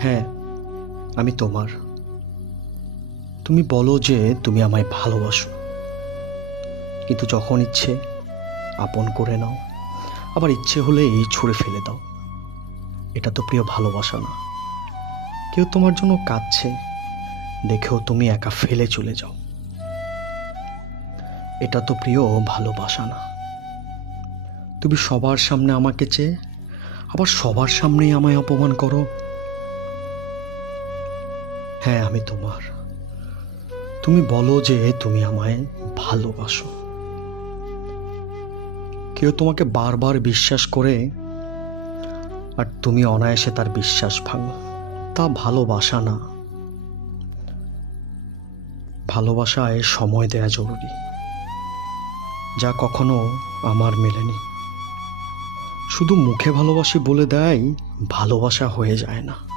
হ্যাঁ, আমি তোমার। তুমি বলো যে তুমি আমায় ভালোবাসো, কিন্তু যখন ইচ্ছে আপন করে নাও, আবার ইচ্ছে হলেই ছুঁড়ে ফেলে দাও। এটা তো প্রিয় ভালোবাসা না। কেউ তোমার জন্য কাঁদছে দেখেও তুমি একা ফেলে চলে যাও। এটা তো প্রিয় ভালোবাসা না। তুমি সবার সামনে আমাকে চেয়ে আবার সবার সামনেই আমায় অপমান করো। হ্যাঁ, আমি তোমার। তুমি বলো যে তুমি আমায় ভালোবাসো। কেউ তোমাকে বারবার বিশ্বাস করে আর তুমি অনায়াসে তার বিশ্বাস ভাঙো। তা ভালোবাসা না। ভালোবাসায় সময় দেয়া জরুরি, যা কখনো আমার মেলেনি। শুধু মুখে ভালোবাসি বলে দেয় ভালোবাসা হয়ে যায় না।